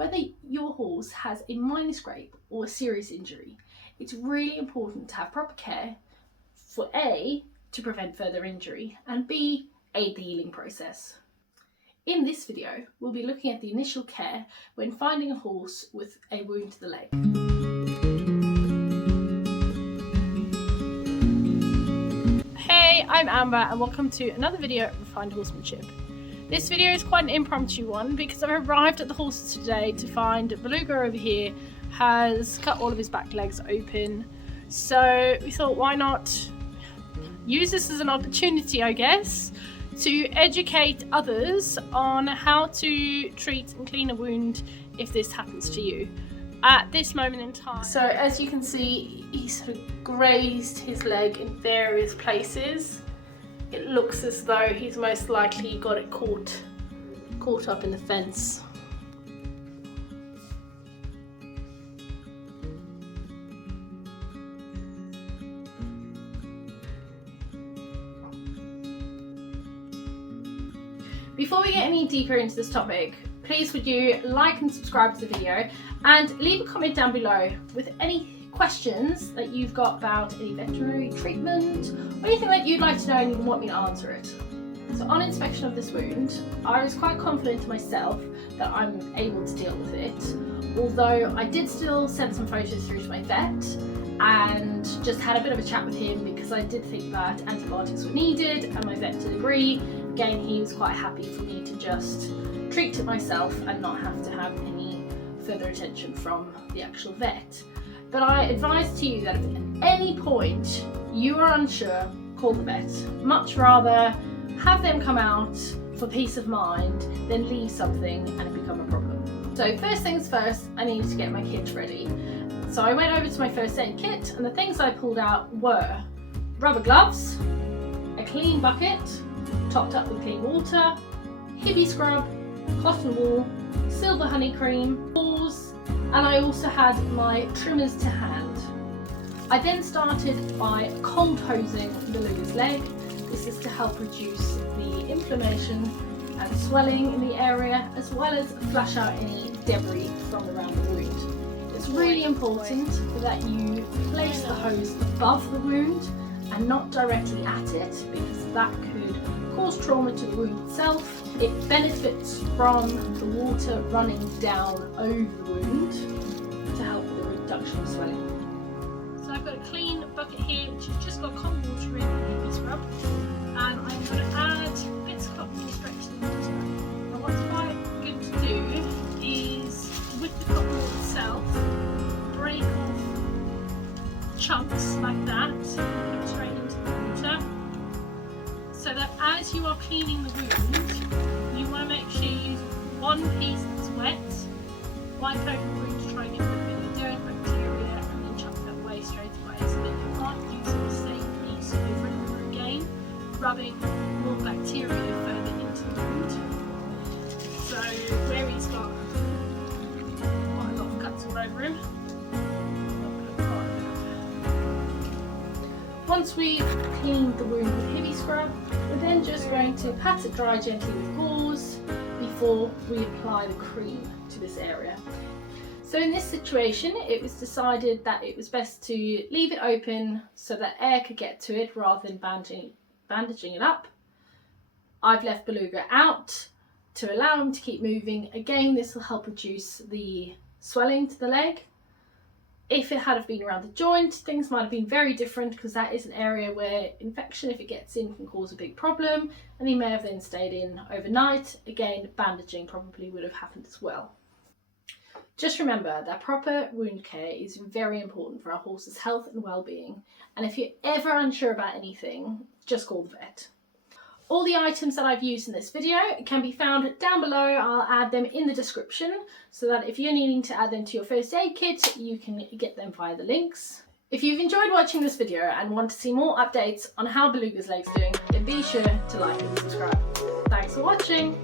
whether your horse has a minor scrape or a serious injury, it's really important to have proper care for A, to prevent further injury, and B, aid the healing process. In this video, we'll be looking at the initial care when finding a horse with a wound to the leg. Hey, I'm Amber and welcome to another video of Refined Horsemanship. This video is quite an impromptu one because I've arrived at the horses today to find Beluga over here has cut all of his back legs open. So we thought, why not use this as an opportunity, I guess, to educate others on how to treat and clean a wound if this happens to you at this moment in time. So as you can see, he sort of grazed his leg in various places. It looks as though he's most likely got it caught up in the fence. Before we get any deeper into this topic, please would you like and subscribe to the video and leave a comment down below with any questions that you've got about any veterinary treatment or anything that you'd like to know and you want me to answer it. So on inspection of this wound, I was quite confident myself that I'm able to deal with it, although I did still send some photos through to my vet and just had a bit of a chat with him because I did think that antibiotics were needed and my vet did agree. Again, he was quite happy for me to just treat it myself and not have to have any further attention from the actual vet. But I advise to you that if at any point you are unsure, call the vet. Much rather have them come out for peace of mind than leave something and it become a problem. So first things first, I needed to get my kit ready. So I went over to my first aid kit and the things I pulled out were rubber gloves, a clean bucket, topped up with clean water, HIBISCRUB, cotton wool, silver honey cream, paws, and I also had my trimmers to hand. I then started by cold hosing Beluga's leg. This is to help reduce the inflammation and swelling in the area, as well as flush out any debris from around the wound. It's really important that you place the hose above the wound and not directly at it, because that could cause trauma to the wound itself. It benefits from the water running down over the wound to help with the reduction of swelling. So I've got a clean bucket here which has just got cotton water in and HIBISCRUB, and I'm going to add bits of cotton wool straight to the water. And what's quite good to do is, with the cotton wool itself, break off chunks like that, put it straight into the water, so that as you are cleaning the wound, you want to make sure you use one piece that's wet, wipe over the wound to try and get rid of any dirt, bacteria, and then chuck that away straight away, so that you can't use the same piece over and over again, rubbing more bacteria further into the wound. So where he's got quite a lot of cuts all over him, once we've cleaned the wound with HIBISCRUB, we're then just going to pat it dry gently with gauze before we apply the cream to this area. So in this situation, it was decided that it was best to leave it open so that air could get to it rather than bandaging it up. I've left Beluga out to allow him to keep moving. Again, this will help reduce the swelling to the leg. If it had been around the joint, things might have been very different, because that is an area where infection, if it gets in, can cause a big problem, and he may have then stayed in overnight. Again, bandaging probably would have happened as well. Just remember that proper wound care is very important for our horse's health and well-being, and if you're ever unsure about anything, just call the vet. All the items that I've used in this video can be found down below. I'll add them in the description so that if you're needing to add them to your first aid kit, you can get them via the links. If you've enjoyed watching this video and want to see more updates on how Beluga's leg's doing, then be sure to like and subscribe. Thanks for watching.